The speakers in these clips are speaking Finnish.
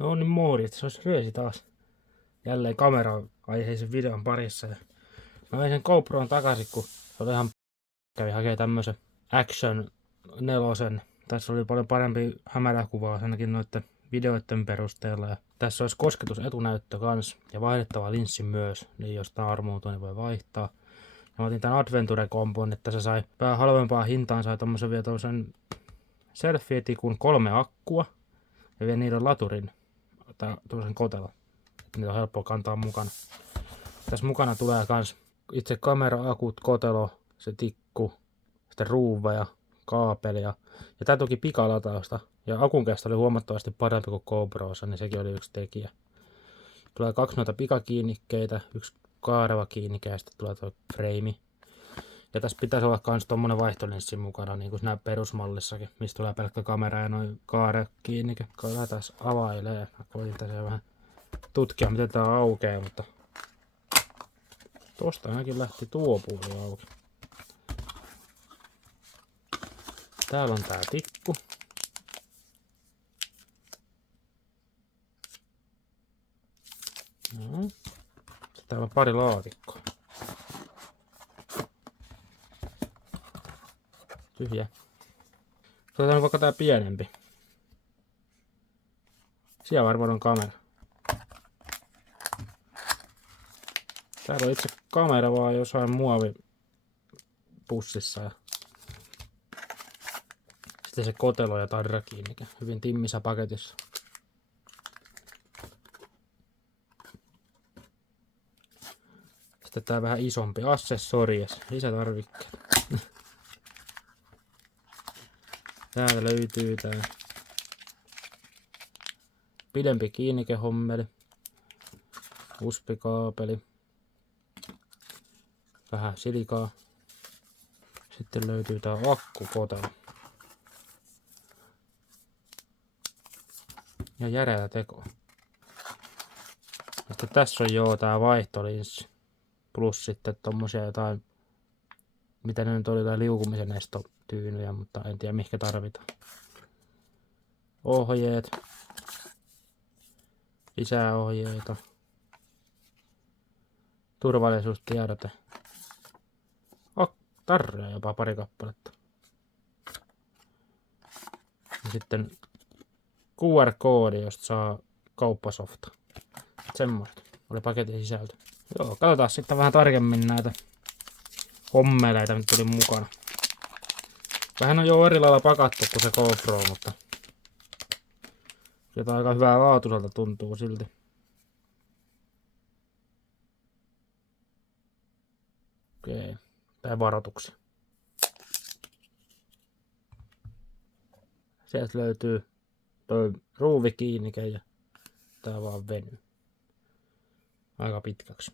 No niin moodit, se olisi Röösi taas. Jälleen kamera-aiheisen videon parissa. Ja mä vein sen GoPron takaisin, kun se oli ihan kävi hakemaan tämmösen Action 4. Tässä oli paljon parempi hämäräkuvaa ainakin noiden videoiden perusteella. Ja tässä olisi kosketusetunäyttö kans ja vaihdettava linssi myös. Niin jos tää armuutuu, niin voi vaihtaa. Ja mä otin tän Adventure-kompon, että se sai vähän halvempaa hintaan. Sai tommosen vielä tommosen selfie-tikun 3 akkua. Ja vielä niiden laturin. Tai tommosen kotelon. Niitä on helppo kantaa mukana. Tässä mukana tulee kans itse kamera, akut, kotelo, se tikku, sitten ruuva ja kaapeli. Ja tää toki pikalatausta. Ja akun kesto oli huomattavasti parempi kuin GoProssa, niin sekin oli yksi tekijä. Tulee 2 noita pikakiinnikkeitä, 1 kaareva kiinnike ja sitten tulee tuo frame. Ja tässä pitäisi olla kans tommonen vaihtolinssi mukana, niin kuin siinä perusmallissakin, mistä tulee pelkkä kamera ja noin kaarekiinnike. Lähdetään availemaan. Mä koitin tässä vähän tutkia, miten tää aukeaa, mutta tosta ainakin lähti tuo puoli auki. Täällä on tää tikku. No. Sitten täällä on pari laatikkoa. Tyhjä. Otetaan vaikka tää pienempi. Siellä varmaan on kamera. Täällä on itse kamera vaan jossain muovipussissa. Ja sitten se kotelo ja tarrakiinnike. Hyvin timmissä paketissa. Sitten tää vähän isompi accessories, lisätarvikkeet. Täältä löytyy tää pidempi kiinnikehommeli, USB-kaapeli, vähän silikaa. Sitten löytyy tää akkukotelo. Ja järeä teko. Sitten tässä on joo tää vaihtolinssi. Plus sitten tommosia jotain, mitä ne nyt oli, jotain liukumisen estotyynyjä, mutta en tiedä mihinkä tarvitaan. Ohjeet. Lisää ohjeita. Turvallisuustiedote. Tarroja jopa pari kappaletta. Ja sitten QR-koodi, josta saa kauppasofta. Semmoista oli paketin sisältö. Joo, katsotaan sitten vähän tarkemmin näitä hommeleita, mitä tuli mukana. Vähän on jo eri lailla pakattu kuin se GoPro, mutta jotain aika hyvää laatuiselta tuntuu silti. Okei, tai varoituksia. Sieltä löytyy toi ruuvikiinnike ja tää vaan venyy aika pitkäksi.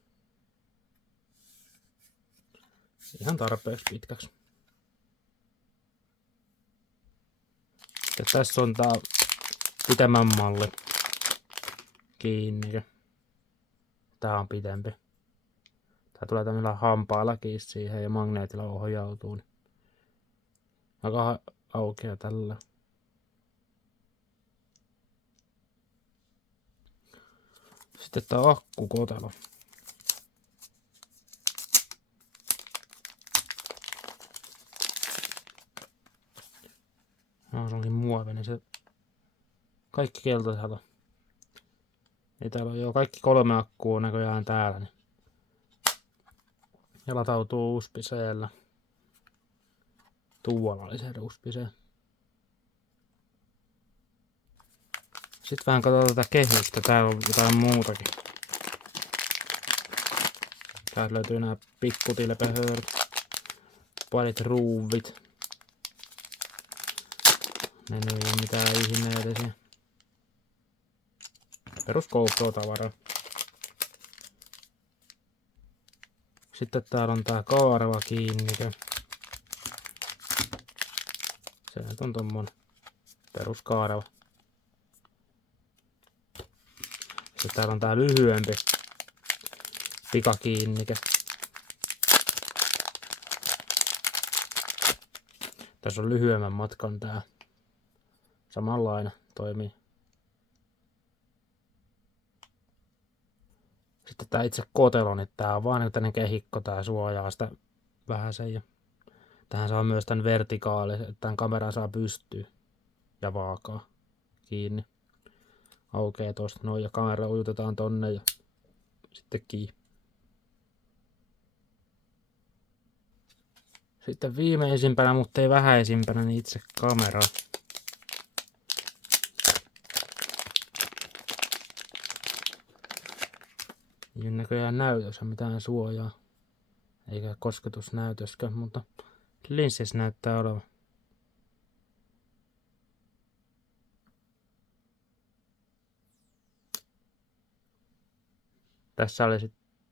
Ihan tarpeeksi pitkäksi. Ja tässä on tää pitemmän malli kiinnike. Tää on pitempi. Tää tulee tämmöllä hampaalla kiinni siihen ja magneetilla ohjautuu. Niin aika aukeaa tällä. Sitten tää akkukotelo. No, se onkin muovinen se. Kaikki keltaiselta. Ei täällä on jo kaikki 3 akkua näköjään täällä. Niin. Ja latautuu USB-C:llä. Tuolla oli se USB-C. Sitten vähän katsotaan tätä kehystä. Täällä on jotain muutakin. Täältä löytyy nämä pikkutilpehöörit. Parit ruuvit. Ne ei ole mitään ihmeellisiä. Perus GoPro-tavara. Sitten täällä on tää kaareva kiinnike. Se nyt on tommonen perus kaareva. Sitten täällä on tää lyhyempi pikakiinnike. Tässä on lyhyemmän matkan tää. Samanlainen toimii. Sitten tää itse kotelo, niin tää on vaan tämmönen kehikko, tää suojaa sitä vähäsen. Ja tähän saa myös tän vertikaalisen, että tän kameran saa pystyä ja vaakaa kiinni. Aukeaa tosta noin ja kamera ujutetaan tonne ja sitten kiinni. Sitten viimeisimpänä, mutta ei vähäisimpänä, niin itse kamera. Ei näköjään näytössä mitään suojaa. Eikä kosketusnäytöskö, mutta linssissä näyttää olevan. Tässä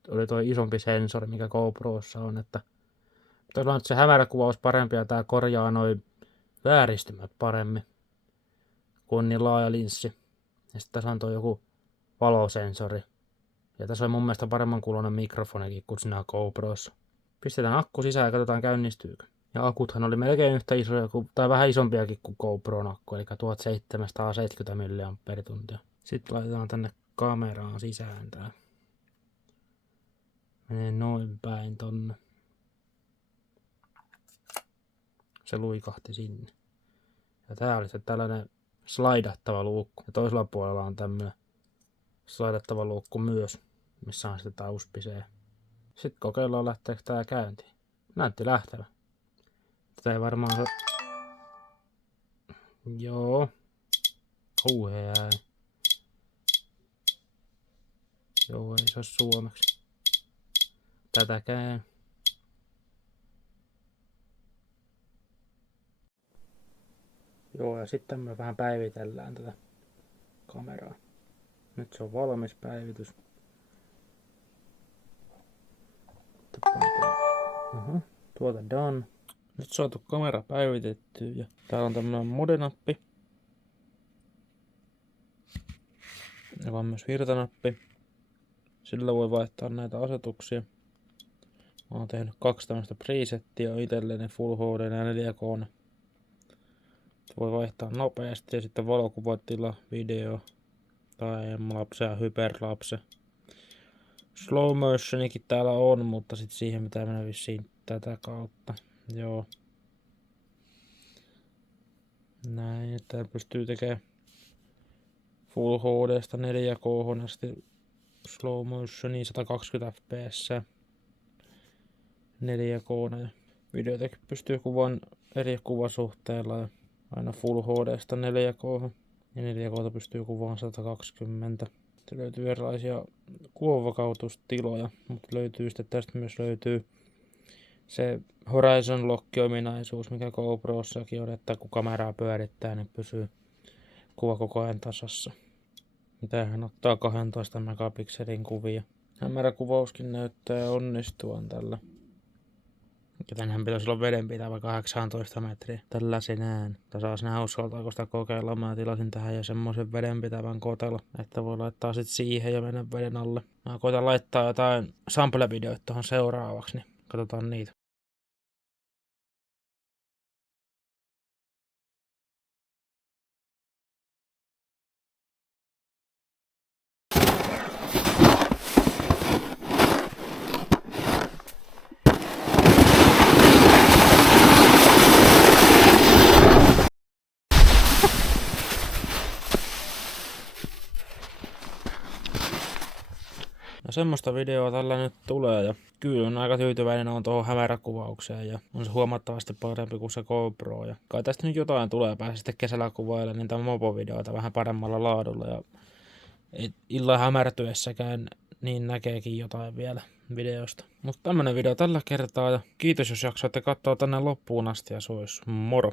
oli tuo isompi sensori, mikä GoProssa on, että toisaalta nyt se hämäräkuvaus parempi ja tää korjaa noin vääristymät paremmin, kun on niin laaja linssi. Ja sitten tässä on tuo joku valosensori. Ja tässä on mun mielestä paremman kuuloinen mikrofonikin kuin siinä GoProssa. Pistetään akku sisään ja katsotaan käynnistyykö. Ja akuthan oli melkein yhtä isoja tai vähän isompiakin kuin GoPron akku, eli 1770 mAh. Sitten laitetaan tänne kameraan sisään tää. Menee noin päin tonne. Se luikahti sinne. Ja tää oli se tällainen slaidattava luukku. Ja toisella puolella on tämmönen slaidattava luukku myös, missä on sitten tää USB-C. Sitten kokeillaan lähteekö tää käyntiin. Näytti lähtevä. Tätä ei varmaan se... Joo. Kauhea ääni. Joo, ei se ole suomeksi. Tätäkään. Joo, ja sitten me vähän päivitellään tätä kameraa. Nyt se on valmis päivitys. Tuota done. Nyt saatu kamera päivitettyä ja täällä on tämmönen mode-nappi. Ja on myös virtanappi. Sillä voi vaihtaa näitä asetuksia. Mä oon tehnyt 2 tämmöistä presettiä itselleni Full HD ja 4K. Voi vaihtaa nopeasti ja sitten valokuvatila, video tai lapse ja hyperlapse. Slow motionikin täällä on, mutta sit siihen pitää mennä vissiin tätä kautta. Joo. Näin, että pystyy tekemään Full HD:sta 4K asti slow motioniin 120 fps 4K ja videotakin pystyy kuvan eri kuvasuhteella ja aina Full HD:sta 4K ja 4K pystyy kuvaan 120. Sitten löytyy erilaisia kuvanvakautustiloja, mutta löytyy sitten tästä myös löytyy se Horizon Lock-ominaisuus, mikä GoProssakin on, että kun kameraa pyörittää, niin pysyy kuva koko ajan tasassa. Tämähän ottaa 12 megapikselin kuvia. Hämäräkuvauskin näyttää onnistuvan tällä. Ja tänhän pitäisi olla vedenpitävä 18 metriä. Tällaisenään. Taas hauskalta, kun sitä kokeilla. Mä tilasin tähän jo semmoisen vedenpitävän kotelo, että voi laittaa sit siihen ja mennä veden alle. Mä koitan laittaa jotain sample-videoita tuohon seuraavaksi, niin katsotaan niitä. No semmoista videoa tällä nyt tulee ja kyllä on aika tyytyväinen on tuohon hämäräkuvaukseen ja on se huomattavasti parempi kuin se GoPro. Ja kai tästä nyt jotain tulee, pääsee sitten kesällä kuvailemaan niitä mopovideoita vähän paremmalla laadulla ja illan hämärtyessäkään niin näkeekin jotain vielä videosta. Mutta tämmönen video tällä kertaa ja kiitos jos jaksoitte katsoa tänne loppuun asti ja se olisi moro!